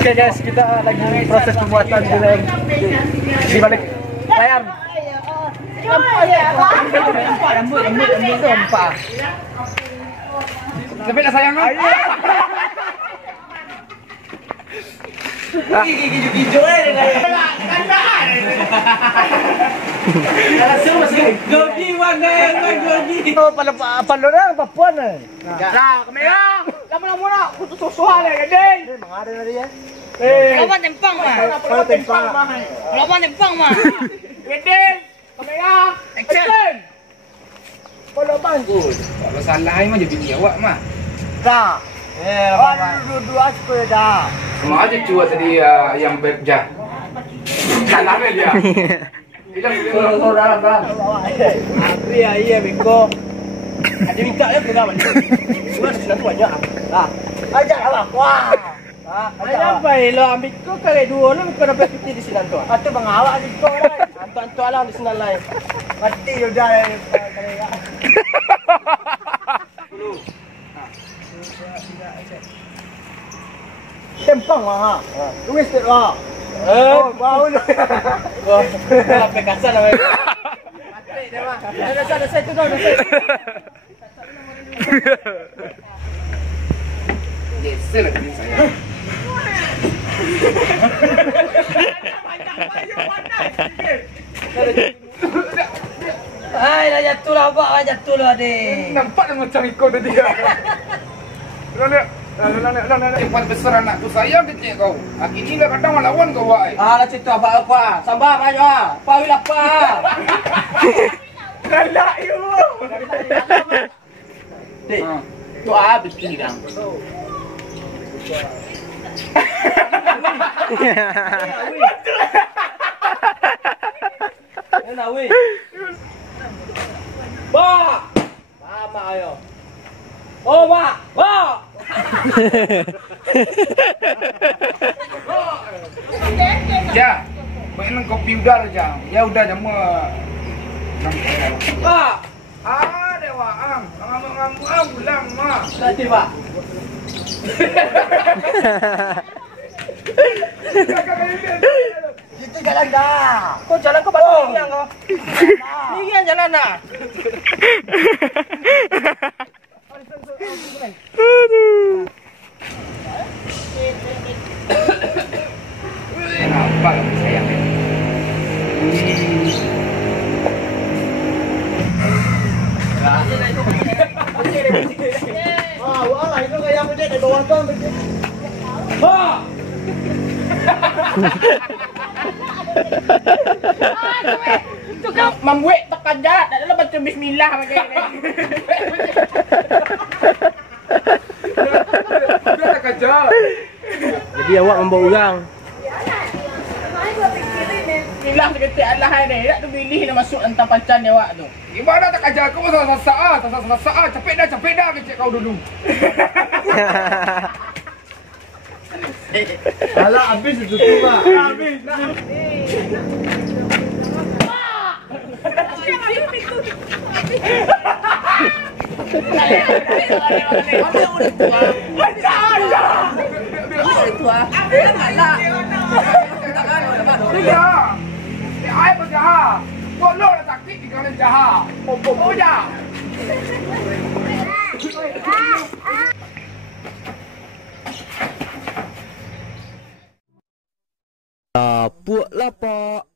Oke guys, kita lagi proses pembuatan gulai di balik layar. Lembut. Lebih nak sayang kan? Hijau Gogi mana yang Gogi? Oh, pada orang Papuan ni. Nah, kamera. Lama-lama nak putus susuan ni, gede. Mengada tadi ya. Lawan tempang mah. Lawan tempang mah. Gede. Kamera. Action. Kalau bangkut. Kalau salah mah jadi bini awak mah. Dah. Dua sepeda. Sama aja cua tadi yang berjah. Salahnya dia. Bilang dulu dalam. Iya Biko. Ada minta ya pegang balik. Sudah sudah tu banyak. Lah. Ajak awak. Wah. Ada apa lo ambil kau kali dua lo bukan dapat piti di sini tu. Atau bang awak di kau lah. Antu alang di sini lain. Mati udah kali ya. Tempang mah. Tulis tu lah. Bau lu. Wah, pekasan lah. Mati dah mah. Dah saya tu dah. Gesel lagi saya. Hai, dah jatuh lah abang, jatuh lah adik. Nampak dah macam ikut tadi. Nak cepat besar anak tu sayang kecil kau. Lagi ni dah kadang lawan kau wai. Lah cerita abang aku ah. Sabar maju ah. Pau lapa. Galak you. Dek. Tu habis tinggal. Enak weh. Ba. Mama ayo. Oh, mak. Ba. Ja. Mainan kopi udah aja. Ya udah jamu. Pak. Dewa ang. Ngamuk ulang mah. Nanti, Pak. Itu jalan dah. Kau jalan ke batu ni kau? Ni yang jalan dah. Aduh. Apa kamu sayang? Wah, itu kayak apa dia di bawah tu. Wah. Tu kan membuat tekan jarak, tak adalah baca bismillah macam ni. Udah tak kerja. Jadi awak membawa orang. Bismillah seketik Allah ni. Tak tu pilih nak masuk hantar pacan dia awak tu. Gimana tak kerja kau sasak capek dah kecil kau dulu. Alah habis itu tu Pak. Habis. Ai pun jahat. Kau lo dah sakit di kanan jahat. Oh dah. Puak lah Pak.